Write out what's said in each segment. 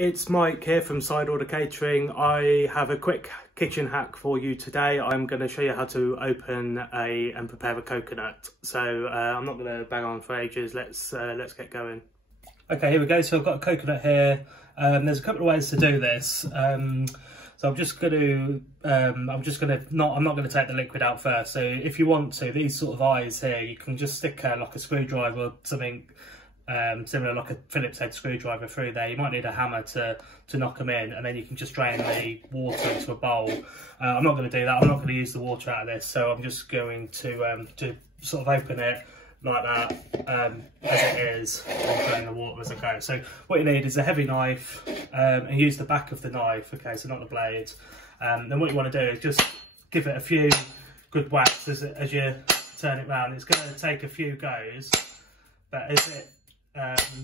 it's Mike here from Side Order Catering. I have a quick kitchen hack for you today. I'm going to show you how to open and prepare a coconut. So I'm not going to bang on for ages. Let's get going. Okay, here we go. So I've got a coconut here. There's a couple of ways to do this. So I'm not going to take the liquid out first. So if you want to, these sort of eyes here, you can just stick like a screwdriver or something similar, like a Phillips head screwdriver through there. You might need a hammer to knock them in, and then you can just drain the water into a bowl. I'm not going to do that. I'm not going to use the water out of this, so I'm just going to sort of open it like that as it is, and drain the water as I go. So what you need is a heavy knife, and use the back of the knife, okay, so not the blade. Then what you want to do is just give it a few good whacks as you turn it round. It's going to take a few goes, but as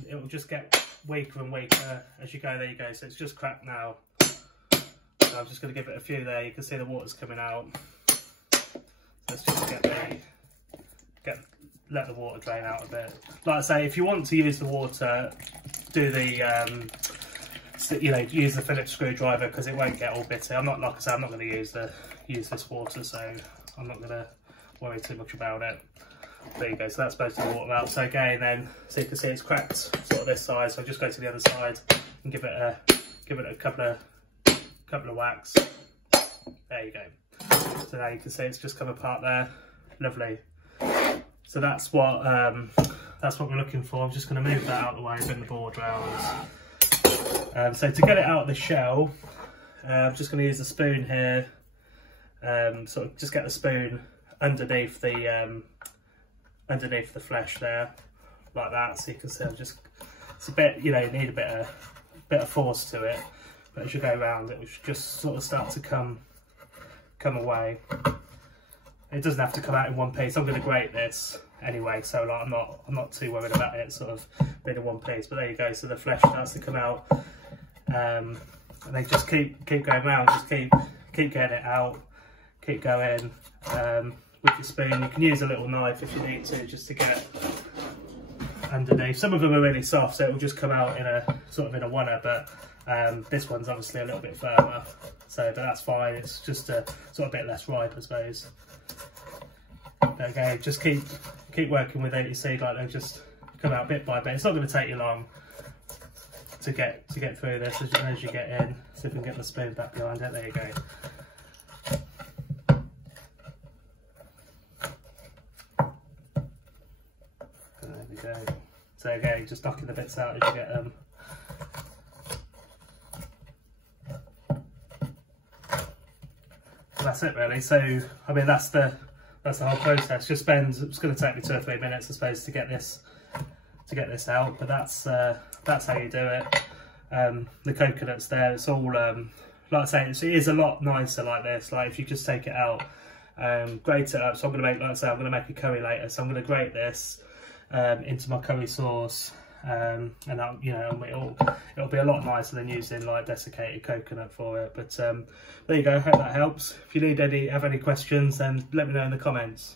it will just get weaker and weaker as you go. There you go, so it's just cracked now. So I'm just going to give it a few there. You can see the water's coming out. Let's just let the water drain out a bit. Like I say, if you want to use the water, do the use the Phillips screwdriver, because it won't get all bitter. Like I say, I'm not going to use this water, so I'm not going to worry too much about it. There you go, so that's most of the water out. So again, then, so you can see it's cracked sort of this side, so I'll just go to the other side and give it a couple of whacks. There you go. So now you can see it's just come apart there. Lovely. So that's what we're looking for. I'm just going to move that out of the way, bring the board round. So to get it out of the shell, I'm just going to use the spoon here. Sort of just get the spoon underneath the flesh there, like that. So you can see it's a bit, you need a bit of force to it, but as you go around it will just sort of start to come away. It doesn't have to come out in one piece. I'm going to grate this anyway, so like I'm not too worried about it sort of being in one piece. But there you go, so the flesh starts to come out, and they just keep going around, just keep getting it out, keep going. With your spoon, you can use a little knife if you need to, just to get underneath. Some of them are really soft, so it will just come out in a oneer, but this one's obviously a little bit firmer, but that's fine. It's just a sort of bit less ripe, I suppose. Okay, just keep working with it. You see, like they just come out bit by bit. It's not going to take you long to get through this as you get in. So if we can get the spoon back behind it, there you go. So again, just knocking the bits out as you get them. So that's it really. So I mean that's the whole process. It's going to take me 2 or 3 minutes, I suppose, to get this out. But that's how you do it. The coconut's there. It's all like I say, it is a lot nicer like this. Like if you just take it out, grate it up. So I'm going to make, like I say, I'm going to make a curry later. So I'm going to grate this into my curry sauce, and it'll be a lot nicer than using like desiccated coconut for it. But there you go, hope that helps. If you have any questions, then let me know in the comments.